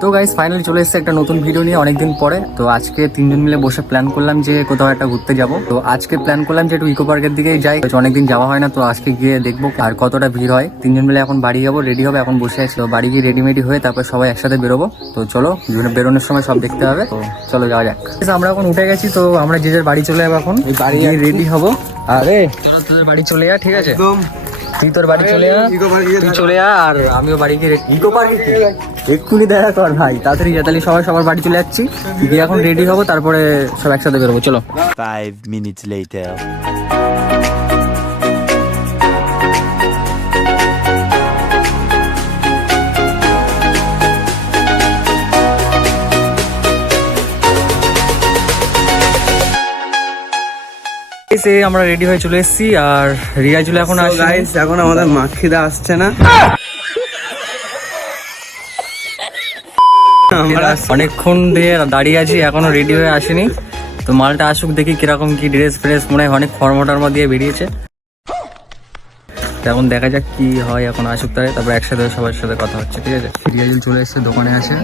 তো guys finally চলে এসেছে একটা নতুন ভিডিও নিয়ে অনেকদিন পরে। তো আজকে তিনজন মিলে বসে প্ল্যান করলাম যে কোথাও একটা ঘুরতে যাব। তো আজকে প্ল্যান করলাম যে একটু ইকো পার্কের দিকেই যাই। অনেকদিন যাওয়া হয় না তো আজকে গিয়ে দেখব আর কতটা ভিড় হয়। তিনজন মিলে এখন বাড়ি যাব রেডি হবে এখন বসে আছি। তো বাড়ি গিয়ে রেডিমেডি হয়ে তারপর সবাই একসাথে বেরোবো। তো চলো বেরোনোর সময় সব দেখতে হবে। তো চলো যাওয়া যাক। আমরা এখন উঠে গেছি তো আমরা যে যার বাড়ি চলে যাব এখন। বাড়ি রেডি হব। আরে। তোদের বাড়ি চলে যা ঠিক আছে? তুই তোর বাড়ি চলে যা তুই চলে যা আর আমিও বাড়ি গিয়ে ইকো পার্কে এক্ষুনি দেখা কর ভাই তাড়াতাড়ি যা তাহলে সবাই সবার বাড়ি চলে যাচ্ছি। গিয়ে এখন রেডি হব তারপরে সব একসাথে বেরোবো চলো। ফাইভ মিনিটস minutes আমরা রেডি হয়ে চলে এসেছি আর রিয়া রিয়াজুল এখন আসে গাইস এখন আমাদের মাখিদা আসছে না? আমরা অনেকক্ষণ দিয়ে দাঁড়িয়ে আছি এখনও রেডি হয়ে আসেনি। তো মালটা আসুক দেখি কীরকম কি ড্রেস ফ্রেস মনে হয় অনেক ফর্মটার দিয়ে বেরিয়েছে। এখন দেখা যাক কি হয় এখন আসুক তারে তারপর একসাথে সবার সাথে কথা হচ্ছে ঠিক আছে? রিয়াজুল চলে এসছে দোকানে আসে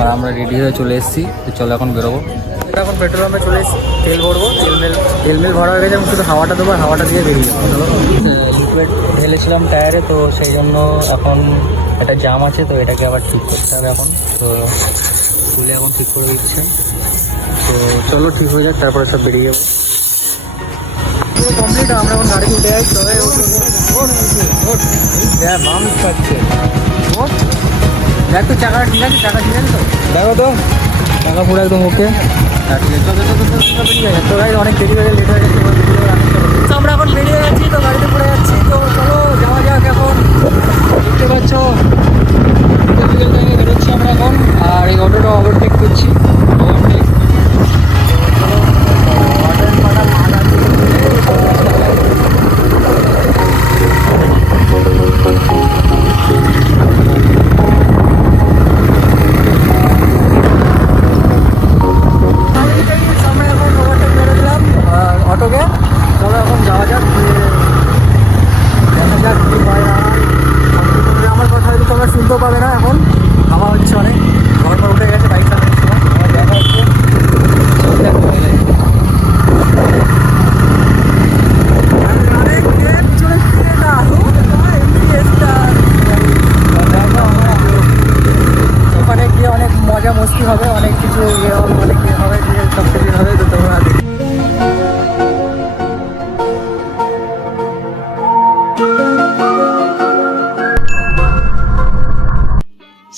আর আমরা রেডি হয়ে চলে এসেছি তো চলো এখন বেরোবো। এখন পেট্রোল পাম্পে চলে এসেছি তেল ভরবো তেল মেল তেল মেল ভরা হয়ে গেছে আমি শুধু হাওয়াটা দেবো আর হাওয়াটা দিয়ে বেরিয়ে যাব। লিকুইড ঢেলেছিলাম টায়ারে তো সেই জন্য এখন একটা জাম আছে তো এটাকে আবার ঠিক করতে হবে এখন। তো খুলে এখন ঠিক করে দিচ্ছে। তো চলো ঠিক হয়ে যাক তারপরে সব বেরিয়ে যাব। কমপ্লিট আমরা এখন গাড়ি উঠে যাই তবে বাম দেখ তো চাকা ঠিক আছে চাকা ঠিক আছে তো। দেখো তো। চাকা পুরো একদম ওকে তো ভাই অনেক দেরি গেছে। তো আমরা এখন বেরিয়ে যাচ্ছি, তো গাড়িতে পড়ে যাচ্ছি তো চলো, যাওয়া যাক এখন দেখতে পাচ্ছ বেরোচ্ছি আমরা এখন, আর এই অটোটা ওভারটেক করছি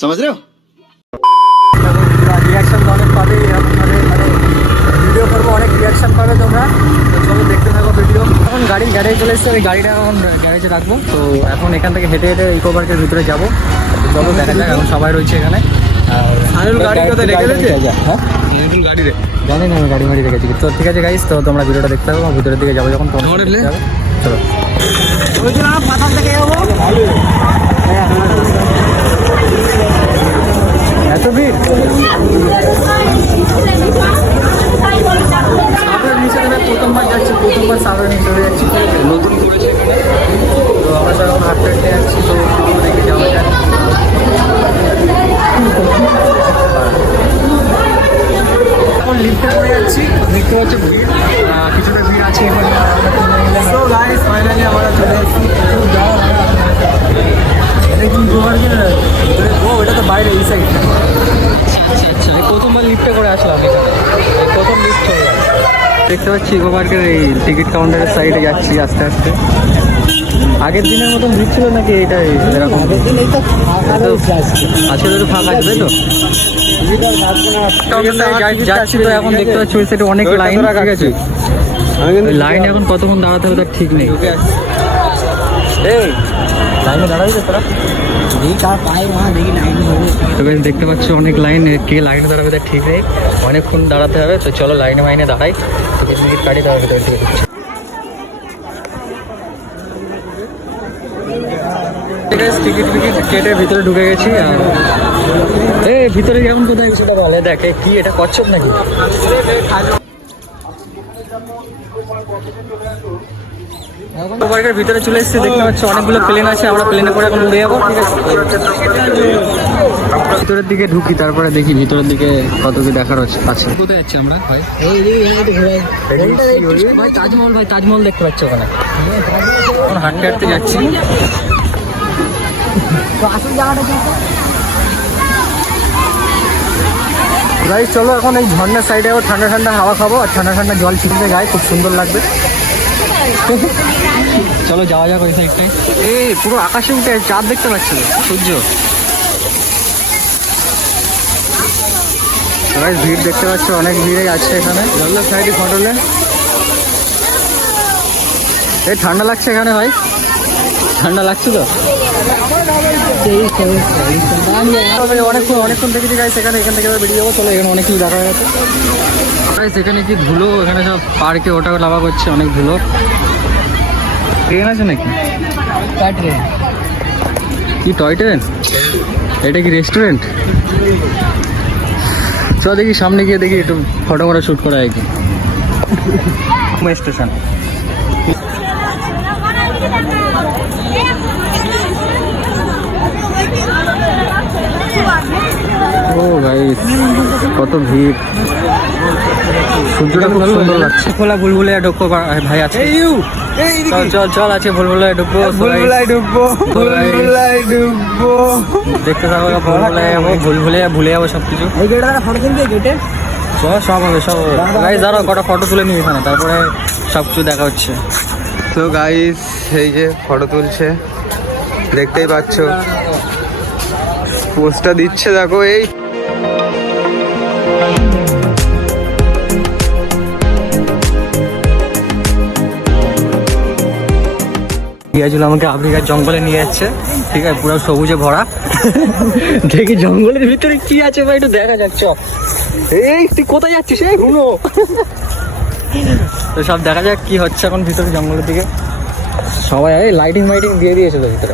समझ रहे हो রিয়াকশন অনেক পাবে এরকমভাবে মানে ভিডিও করবো অনেক রিয়াকশন পাবে তোমরা তো চলো দেখতে থাকো ভিডিও এখন গাড়ি গ্যারেজ চলে এসছে ওই গাড়িটা এখন গ্যারেজে রাখবো তো এখন এখান থেকে হেঁটে হেঁটে ইকো পার্কের ভিতরে যাবো তো চলো দেখা যাক এখন সবাই রয়েছে এখানে আর সানুল গাড়ি কোথায় রেখে গাড়িটা দিয়েছে? নিয়ে যা, হ্যাঁ গাড়ি রে জানি না আমি গাড়ি মাড়ি রেখেছি তো ঠিক আছে গাইস তো তোমরা ভিডিওটা দেখতে থাকো আমার ভিতরের দিকে যাবো যখন তোমরা আমার দেখতে লে? যাবে। এত ভিড় সাগরের নিচে প্রথমবার যাচ্ছি প্রথমবার সাগরের নিচে চলে যাচ্ছি। নতুন করেছে। তো আমরা আসলাম এখানে। প্রথম লিফট চলে দেখতে পাচ্ছি ইকো পার্কের এই টিকিট কাউন্টারের সাইডে যাচ্ছি আস্তে আস্তে। আগের দিনের মতন ভিড় ছিল নাকি এটা এরকম? আজকে তো ফাঁকা আছে তাই তো? যাচ্ছি তো এখন দেখতে পাচ্ছি ওই সাইডে অনেক লাইন ঠিক আছে? লাইন এখন কতক্ষণ দাঁড়াতে হবে তার ঠিক নেই। এই তো দেখতে পাচ্ছ অনেক লাইন, কে লাইনে দাঁড়াবে তার ঠিক নেই। অনেকক্ষণ দাঁড়াতে হবে, তো চলো লাইনে মাইনে দাঁড়াই। টিকিট টিকিট কাটি তারপরে ভেতরে ঢুকে যাচ্ছি। টিকিট টিকিট কেটে ভিতরে ঢুকে আর ভিতরে কোথায় সেটা বলে। দেখ কি, এটা কচ্ছপ নাকি? পার্কের ভিতরে চলে এসেছি দেখতে পাচ্ছি অনেকগুলো প্লেন আছে আমরা প্লেনে করে এখন উড়ে যাব ঠিক আছে ভিতরের দিকে ঢুকি তারপরে দেখি ভিতরের দিকে কত কি দেখার আছে কোথায় যাচ্ছি আমরা ভাই ভাই তাজমহল ভাই তাজমহল দেখতে পাচ্ছি ওখানে এখন হাঁটতে হাঁটতে যাচ্ছি গাইস চলো এখন এই ঝর্ণার সাইডে আবার ঠান্ডা ঠান্ডা হাওয়া খাব আর ঠান্ডা ঠান্ডা জল ছিটতে গায়ে খুব সুন্দর লাগবে চলো যাওয়া যাক ওই সাইডটায় এই পুরো আকাশে উঠে চাঁদ দেখতে পাচ্ছি সূর্য। সবাই ভিড় দেখতে পাচ্ছ অনেক ভিড়ই আছে এখানে। জলের সাইডে ফটোলে এই ঠান্ডা লাগছে এখানে ভাই। ঠান্ডা লাগছে তো? অনেকক্ষণ অনেকক্ষণ দেখেছি গাইস এখানে এখান থেকে বেরিয়ে যাব। চলো এখানে অনেক কিছু দেখা গেছে। গাইস এখানে কি ধুলো? এখানে সব পার্কে ওটা লাভা করছে অনেক ধুলো। ট্রেন আছে নাকি? কি টয় ট্রেন এটা কি রেস্টুরেন্ট চ দেখি সামনে গিয়ে দেখি একটু ফটো ফটো শ্যুট করা আর কি। স্টেশন ও ভাই কত ভিড়। সূর্যটা খুব সুন্দর লাগছে। খোলা বুলবুলে ঢুকবো ভাই আছে। চল চল চল আছে বুলবুলে ঢুকবো সবাই। বুলবুলাই ডুববো দেখতে থাকো বুলবুলে যাব ভুলভুলে ভুলে যাব সব কিছু এই গেটে ফটো কিনতে গেটে চল সব হবে সব হবে। গাইজ দাঁড়াও কটা ফটো তুলে নিই এখানে তারপরে সব কিছু দেখা হচ্ছে। তো গাইস এই যে ফটো তুলছে দেখতেই পাচ্ছ। পোস্টটা দিচ্ছে দেখো এই দিয়াজুল আমাকে আফ্রিকার জঙ্গলে নিয়ে যাচ্ছে। ঠিক আছে পুরো সবুজে ভরা। দেখি জঙ্গলের ভিতরে কি আছে ভাই একটু দেখা যাচ্ছে এই তুই কোথায় যাচ্ছিস এই? হুনো তো সব দেখা যাক কি হচ্ছে এখন ভিতরে জঙ্গলের দিকে। সবাই এই লাইটিং মাইটিং দিয়ে দিয়েছে তো ভিতরে।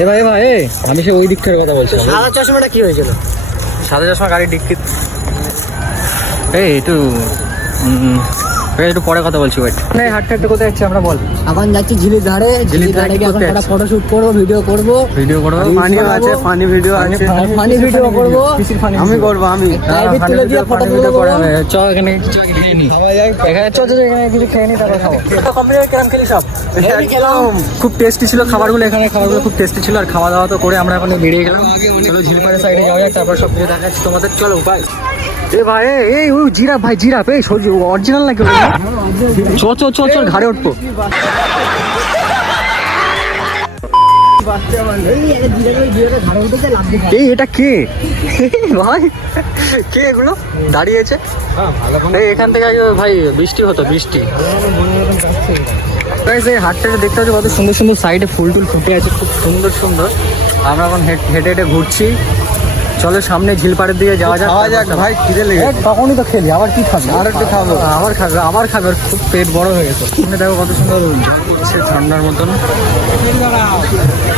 এ ভাই ভাই আমি সে ওই দিকটার কথা বলছি সাদা চশমাটা কি হয়েছিল? সাদা চশমা গাড়ি ডিক্কি এই একটু একটু পরে কথা বলছি ওয়েট হাঁটতে হাঁটতে কোথায় যাচ্ছি আমরা বল। এখন যাচ্ছি ঝিলির ধারে। ঝিলির ধারে গিয়ে এখন একটা যাচ্ছি? ফটো শুট করব। ভিডিও করব ভিডিও করব আছে ফানি ভিডিও আছে। ফানি ভিডিও করব। আমি করব আমি। প্রাইভেট তুলে দিয়ে ফটো তুলে দেবো চ এখানে কিছু খেয়ে নি। এখানে চ চ চ, এখানে কিছু খেয়ে নি তারপর খাব। কম্পিউটার খেলি সব? খুব টেস্টি ছিল খাবারগুলো এখানে খাবারগুলো খুব টেস্টি ছিল। আর খাওয়া দাওয়া তো করে আমরা এখন বেরিয়ে গেলাম। চলো ঝিলপাড়ের সাইডে যাওয়া যাক তারপর সব কিছু দেখাচ্ছি তোমাদের। চলো ভাই এ ভাই এই ও জিরাফ ভাই জিরাফ এই অরিজিনাল নাকি? চ চ চ চ ঘাড়ে উঠবো। এই, এটা কে? ভাই, কে এগুলো? দাঁড়িয়েছে? এখান থেকে ভাই, বৃষ্টি হতো, বৃষ্টি। এই হাটটাকে দেখতে পাচ্ছি, কত সুন্দর সুন্দর সাইডে ফুল টুল ফুটে আছে, খুব সুন্দর সুন্দর। আমরা এখন হেঁটে হেঁটে ঘুরছি। চলো সামনে ঝিলপাড়ের দিকে যাওয়া যাক খাওয়া যাক ভাই খিদে লেগে তখনই তো খেলি আবার কি খাবি? আর একটু খাব। আবার খাবে আবার খাবে আর খুব পেট বড় হয়ে গেছে। সামনে দেখো কত সুন্দর হচ্ছে ঠান্ডার মতন।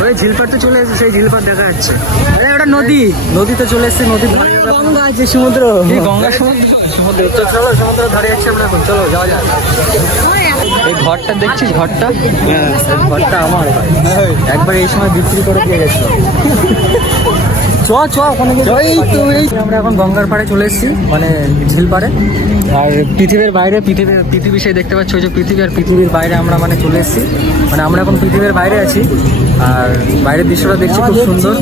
ওই ঝিলপাড় তো চলে এসেছে সেই ঝিলপাড় দেখা যাচ্ছে। আরে ওটা নদী। নদীতে চলে এসেছে নদীর ধারে গঙ্গা আছে সমুদ্র। এই গঙ্গা সমুদ্র সমুদ্র। তো চলো সমুদ্র ধারে যাচ্ছি আমরা এখন। চলো যাওয়া যাক। এই ঘরটা দেখছিস ঘরটা? ঘরটা আমার ভাই। একবার এই সময় বিক্রি করে দিয়ে গেছিল চ চ ওখানে এই তো এই আমরা এখন গঙ্গার পাড়ে চলে এসেছি মানে ঝিল পাড়ে। আর পৃথিবীর বাইরে পৃথিবীর পৃথিবী সেই দেখতে পাচ্ছ ওই যে পৃথিবী আর পৃথিবীর বাইরে আমরা মানে চলে এসেছি। মানে আমরা এখন পৃথিবীর বাইরে আছি আর বাইরের দৃশ্যটা দেখছি খুব সুন্দর।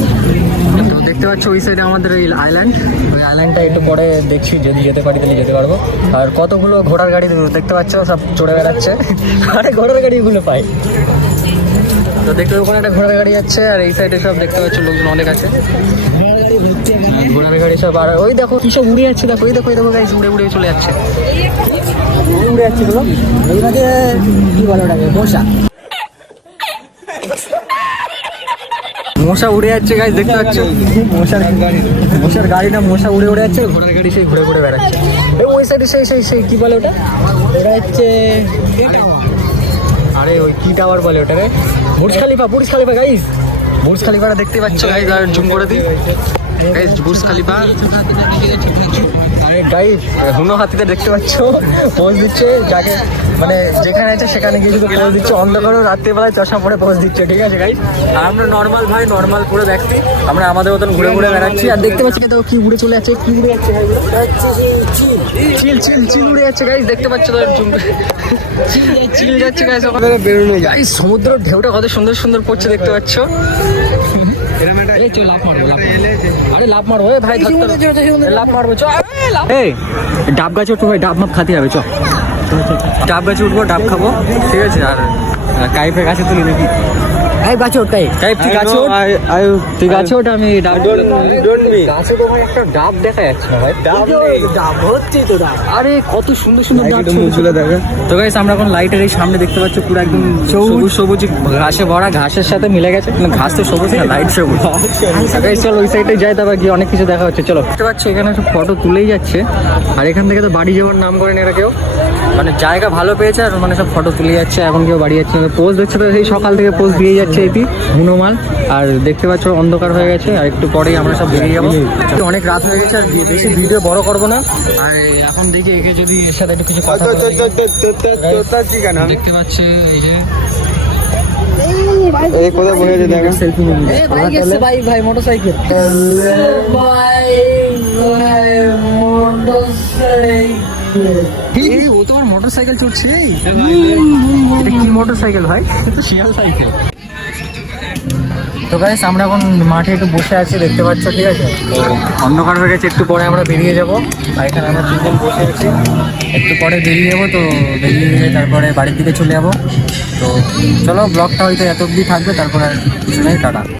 তো দেখতে পাচ্ছ ওই সাইডে আমাদের ওই আইল্যান্ড ওই আইল্যান্ডটা একটু পরে দেখছি যদি যেতে পারি তাহলে যেতে পারব। আর কতগুলো ঘোড়ার গাড়ি দেখতে পাচ্ছ সব চড়ে বেড়াচ্ছে। আরে ঘোড়ার গাড়িগুলো পাই। তো দেখতে ওখানে একটা ঘোড়ার গাড়ি যাচ্ছে আর এই সাইডে সব দেখতে পাচ্ছ লোকজন অনেক আছে। ঘোড়ার গাড়ি সব আর ওই দেখো কি সব উড়ে যাচ্ছে দেখো ওই দেখো ওই দেখো গাইস উড়ে উড়ে চলে যাচ্ছে। উড়ে যাচ্ছে গুলো এইটাকে কি বলে ওটাকে? মশা। মশা উড়ে যাচ্ছে গাইস দেখতে পাচ্ছ? মশার গাড়ি। মশার গাড়ি না মশা উড়ে উড়ে যাচ্ছে। ঘোড়ার গাড়ি সেই ঘুরে ঘুরে বেড়াচ্ছে। ওই সাইডে সেই সেই সেই কি বলে ওটা? এটা হচ্ছে আরে ওই কি টাওয়ার বলে ওটা রে? Burj Khalifa Burj Khalifa guys Burj খালিফাটা দেখতে পাচ্ছ? গাইস আর জুম করে দিই। গাইস বুর্জ খালিফা। গাই হুনো হাতিতে দেখতে পাচ্ছ? পোজ দিচ্ছে যাকে মানে যেখানে আছে সেখানে গিয়ে শুধু পোজ দিচ্ছে। অন্ধকারও রাত্রিবেলায় চশমা পরে পোজ দিচ্ছে ঠিক আছে গাই আর আমরা নর্মাল ভাই নর্মাল পুরো ব্যক্তি। আমরা আমাদের মতন ঘুরে ঘুরে বেড়াচ্ছি। আর দেখতে পাচ্ছি তো কি উড়ে চলে যাচ্ছে কি উড়ে যাচ্ছে চিল চিল চিল উড়ে যাচ্ছে গাইস দেখতে পাচ্ছ তো চিল চিল যাচ্ছে গাইস ওখানে বেরোনো গাইস সমুদ্র ঢেউটা কত সুন্দর সুন্দর পড়ছে দেখতে পাচ্ছ। লাফ মারবো লাফ মারবো। আরে লাভ মারবো এ ভাই ধরতে হবে। লাভ মারবো চ এই ডাব গাছ উঠবো ভাই ডাব মাপ খাতে হবে চ। ডাব গাছ উঠবো ডাব খাব। ঠিক আছে আর কাইফের গাছে তুলি দেখি ওটাই কাইফ তুই গাছে ওঠ? আই আই তুই গাছে ওঠ আমি ডাব me. গাছে তো ভাই একটা ডাব দেখা যাচ্ছে ভাই। ডাব হচ্ছে তো ডাব। আরে কত সুন্দর সুন্দর ডাব ছোট দেখে। তো গাইস আমরা এখন লাইটের এই সামনে দেখতে পাচ্ছি পুরো একদম সবুজ। সবুজ ঘাসে ভরা ঘাসের সাথে মিলে গেছে। ঘাস তো সবুজ না লাইট সবুজ। গাইস চলো ওই সাইডে যাই তারপর গিয়ে অনেক কিছু দেখা হচ্ছে চলো। দেখতে পাচ্ছি এখানে একটা ফটো তুলেই যাচ্ছে। আর এখান থেকে তো বাড়ি যাওয়ার নাম করেন এরা কেউ। মানে জায়গা ভালো পেয়েছে আর মানে সব ফটো তুলে যাচ্ছে এখন কেউ বাড়ি যাচ্ছে পোজ দিচ্ছে তো? সেই সকাল থেকে পোজ দিয়ে যাচ্ছে এটি হনুমাল আর দেখতে পাচ্ছ অন্ধকার হয়ে গেছে আর একটু পরেই আমরা সব বেরিয়ে যাব। অনেক রাত হয়ে গেছে আর বেশি ভিডিও বড় করব না। আর এখন দেখি একে যদি এর সাথে একটু কিছু কথা দেখতে পাচ্ছে এই যে। এই কোথায় বসে আছে দেখা। সেলফি নিয়ে এই বাইক এসছে বাইক ভাই মোটরসাইকেল ও তোমার মোটর সাইকেল চড়ছে? এটা কি মোটর সাইকেল ভাই? তো শিয়াল সাইকেল তো গাইস আমরা এখন মাঠে একটু বসে আছি দেখতে পাচ্ছ ঠিক আছে? তো অন্ধকার হয়ে গেছে একটু পরে আমরা বেরিয়ে যাব। আর এখানে আমরা তিনজন বসে আছি। একটু পরে বেরিয়ে যাব তো বেরিয়ে গিয়ে তারপরে বাড়ির দিকে চলে যাব। তো চলো ব্লগটা হয়তো এত অবধি থাকবে তারপরে আর কিছু নেই টাটা।